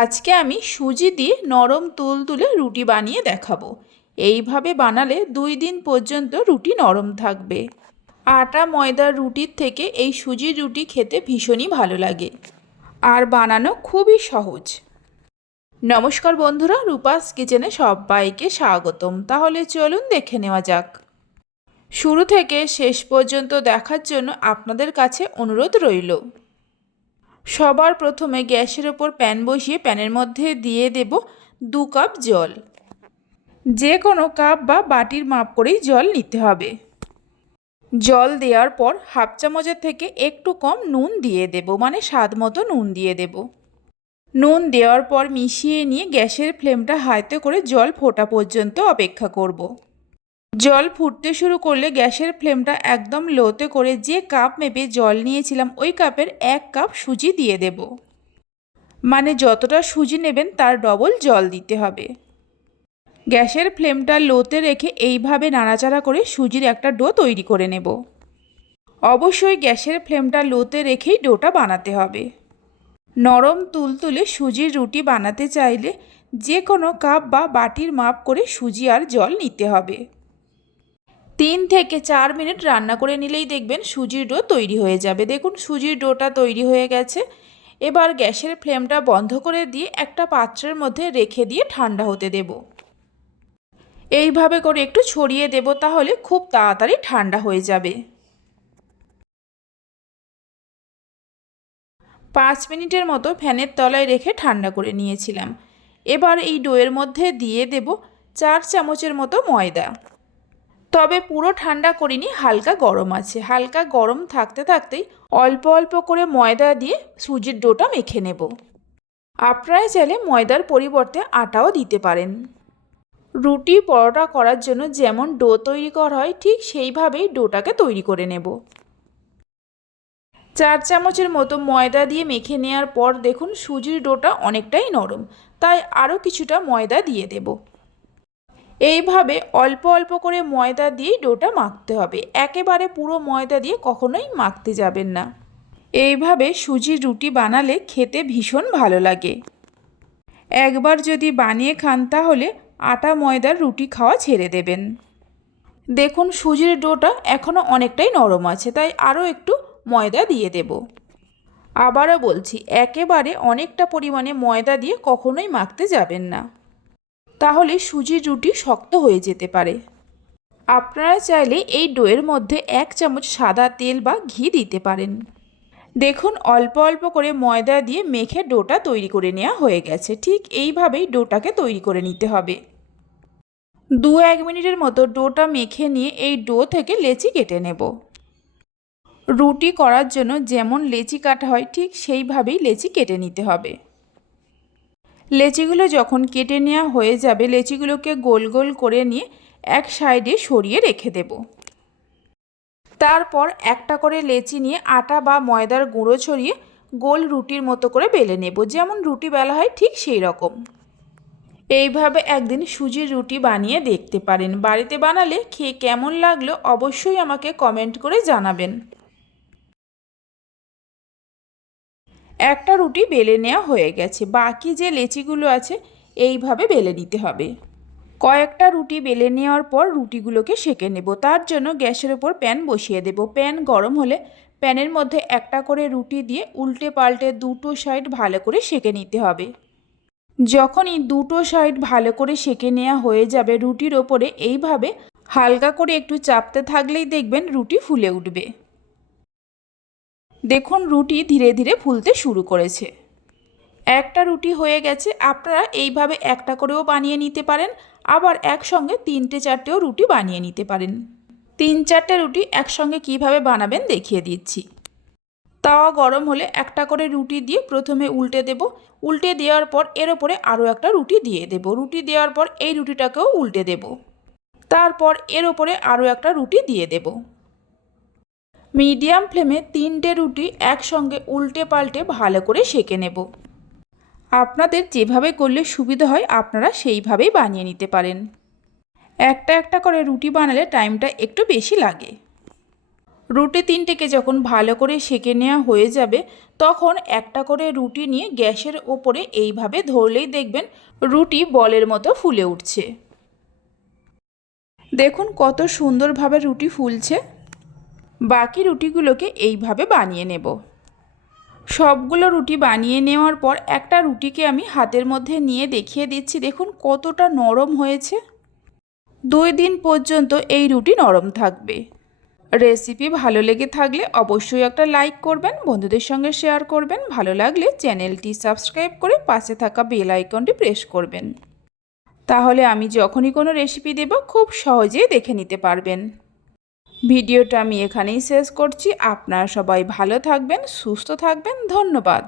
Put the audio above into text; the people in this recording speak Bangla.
আজকে আমি সুজি দিয়ে নরম তুল তুলে রুটি বানিয়ে দেখাবো। এইভাবে বানালে দুই দিন পর্যন্ত রুটি নরম থাকবে। আটা, ময়দার রুটির থেকে এই সুজির রুটি খেতে ভীষণই ভালো লাগে। আর বানানো খুবই সহজ। নমস্কার বন্ধুরা, রূপাস কিচেনে সবাইকে স্বাগতম। তাহলে চলুন দেখে নেওয়া যাক। শুরু থেকে শেষ পর্যন্ত দেখার জন্য আপনাদের কাছে অনুরোধ রইল। সবার প্রথমে গ্যাসের ওপর প্যান বসিয়ে প্যানের মধ্যে দিয়ে দেব দু কাপ জল। যে কোনো কাপ বা বাটির মাপ করেই জল নিতে হবে। জল দেওয়ার পর হাফ চামচের থেকে একটু কম নুন দিয়ে দেব মানে স্বাদ মতো নুন দিয়ে দেব। নুন দেওয়ার পর মিশিয়ে নিয়ে গ্যাসের ফ্লেমটা হাইতে করে জল ফোটা পর্যন্ত অপেক্ষা করব। জল ফুটতে শুরু করলে গ্যাসের ফ্লেমটা একদম লোতে করে যে কাপ মেপে জল নিয়েছিলাম, ওই কাপের এক কাপ সুজি দিয়ে দেব। মানে যতটা সুজি নেবেন, তার ডবল জল দিতে হবে। গ্যাসের ফ্লেমটা লোতে রেখে এইভাবে নাড়াচাড়া করে সুজির একটা ডো তৈরি করে নেব। অবশ্যই গ্যাসের ফ্লেমটা লোতে রেখেই ডোটা বানাতে হবে। নরম তুলতুলে সুজির রুটি বানাতে চাইলে যে কোনো কাপ বা বাটির মাপ করে সুজি আর জল নিতে হবে। তিন থেকে চার মিনিট রান্না করে নিলেই দেখবেন সুজির ডো তৈরি হয়ে যাবে। দেখুন, সুজির ডোটা তৈরি হয়ে গেছে। এবার গ্যাসের ফ্লেমটা বন্ধ করে দিয়ে একটা পাত্রের মধ্যে রেখে দিয়ে ঠান্ডা হতে দেব। এইভাবে করে একটু ছড়িয়ে দেব তাহলে খুব তাড়াতাড়ি ঠান্ডা হয়ে যাবে। পাঁচ মিনিটের মতো ফ্যানের তলায় রেখে ঠান্ডা করে নিয়েছিলাম। এবার এই ডোয়ের মধ্যে দিয়ে দেব চার চামচের মতো ময়দা। তবে পুরো ঠান্ডা করিনি, হালকা গরম আছে। হালকা গরম থাকতে থাকতেই অল্প অল্প করে ময়দা দিয়ে সুজির ডোটা মেখে নেব। আপনারা চাইলে ময়দার পরিবর্তে আটাও দিতে পারেন। রুটি পরোটা করার জন্য যেমন ডো তৈরি করা হয়, ঠিক সেইভাবেই ডোটাকে তৈরি করে নেব। চার চামচের মতো ময়দা দিয়ে মেখে নেওয়ার পর দেখুন সুজির ডোটা অনেকটাই নরম, তাই আরও কিছুটা ময়দা দিয়ে দেব। এইভাবে অল্প অল্প করে ময়দা দিয়েই ডোটা মাখতে হবে। একেবারে পুরো ময়দা দিয়ে কখনোই মাখতে যাবেন না। এইভাবে সুজির রুটি বানালে খেতে ভীষণ ভালো লাগে। একবার যদি বানিয়ে খান তাহলে আটা ময়দার রুটি খাওয়া ছেড়ে দেবেন। দেখুন, সুজির ডোটা এখনও অনেকটাই নরম আছে, তাই আরও একটু ময়দা দিয়ে দেব। আবারও বলছি, একেবারে অনেকটা পরিমাণে ময়দা দিয়ে কখনোই মাখতে যাবেন না। তাহলে সুজির রুটি শক্ত হয়ে যেতে পারে। আপনারা চাইলে এই ডোয়ের মধ্যে এক চামচ সাদা তেল বা ঘি দিতে পারেন। দেখুন, অল্প অল্প করে ময়দা দিয়ে মেখে ডোটা তৈরি করে নেওয়া হয়ে গেছে। ঠিক এইভাবেই ডোটাকে তৈরি করে নিতে হবে। দু এক মিনিটের মতো ডোটা মেখে নিয়ে এই ডো থেকে লেচি কেটে নেব। রুটি করার জন্য যেমন লেচি কাটা হয়, ঠিক সেইভাবেই লেচি কেটে নিতে হবে। লেচিগুলো যখন কেটে নেওয়া হয়ে যাবে, লেচিগুলোকে গোল গোল করে নিয়ে এক সাইডে সরিয়ে রেখে দেব। তারপর একটা করে লেচি নিয়ে আটা বা ময়দার গুঁড়ো ছড়িয়ে গোল রুটির মতো করে বেলে নেব। যেমন রুটি বেলা হয় ঠিক সেই রকম। এইভাবে একদিন সুজির রুটি বানিয়ে দেখতে পারেন। বাড়িতে বানালে খেয়ে কেমন লাগল অবশ্যই আমাকে কমেন্ট করে জানাবেন। একটা রুটি বেলে নেওয়া হয়ে গেছে। বাকি যে লেচিগুলো আছে, এইভাবে বেলে নিতে হবে। কয়েকটা রুটি বেলে নেওয়ার পর রুটিগুলোকে সেঁকে নেব। তার জন্য গ্যাসের ওপর প্যান বসিয়ে দেব। প্যান গরম হলে প্যানের মধ্যে একটা করে রুটি দিয়ে উল্টে পাল্টে দুটো সাইড ভালো করে সেঁকে নিতে হবে। যখনই দুটো সাইড ভালো করে সেঁকে নেওয়া হয়ে যাবে রুটির ওপরে, এইভাবে হালকা করে একটু চাপতে থাকলেই দেখবেন রুটি ফুলে উঠবে। দেখুন রুটি ধীরে ধীরে ফুলতে শুরু করেছে। একটা রুটি হয়ে গেছে, আপনারা এইভাবে একটা করেও বানিয়ে নিতে পারেন, আবার একসঙ্গে তিনটে চারটেও রুটি বানিয়ে নিতে পারেন। তিন চারটে রুটি একসঙ্গে কীভাবে বানাবেন দেখিয়ে দিচ্ছি। তাওয়া গরম হলে একটা করে রুটি দিয়ে প্রথমে উল্টে দেব। উল্টে দেওয়ার পর এর ওপরে আরও একটা রুটি দিয়ে দেব। রুটি দেওয়ার পর এই রুটিটাকেও উল্টে দেব। তারপর এর ওপরে আরও একটা রুটি দিয়ে দেব। মিডিয়াম ফ্লেমে তিনটে রুটি একসঙ্গে উল্টে পাল্টে ভালো করে সেঁকে নেব। আপনাদের যেভাবে করলে সুবিধা হয়, আপনারা সেইভাবেই বানিয়ে নিতে পারেন। একটা একটা করে রুটি বানালে টাইমটা একটু বেশি লাগে। রুটি তিনটেকে যখন ভালো করে সেঁকে নেওয়া হয়ে যাবে, তখন একটা করে রুটি নিয়ে গ্যাসের ওপরে এইভাবে ধরলেই দেখবেন রুটি বলের মতো ফুলে উঠছে। দেখুন কত সুন্দরভাবে রুটি ফুলছে। বাকি রুটিগুলোকে এইভাবে বানিয়ে নেব। সবগুলো রুটি বানিয়ে নেওয়ার পর একটা রুটিকে আমি হাতের মধ্যে নিয়ে দেখিয়ে দিচ্ছি। দেখুন কতটা নরম হয়েছে। দুই দিন পর্যন্ত এই রুটি নরম থাকবে। রেসিপি ভালো লেগে থাকলে অবশ্যই একটা লাইক করবেন, বন্ধুদের সঙ্গে শেয়ার করবেন। ভালো লাগলে চ্যানেলটি সাবস্ক্রাইব করে পাশে থাকা বেল আইকনটি প্রেস করবেন। তাহলে আমি যখনই কোনো রেসিপি দেব, খুব সহজেই দেখে নিতে পারবেন। ভিডিওটা আমি এখানেই শেষ করছি। আপনারা সবাই ভালো থাকবেন সুস্থ থাকবেন। ধন্যবাদ।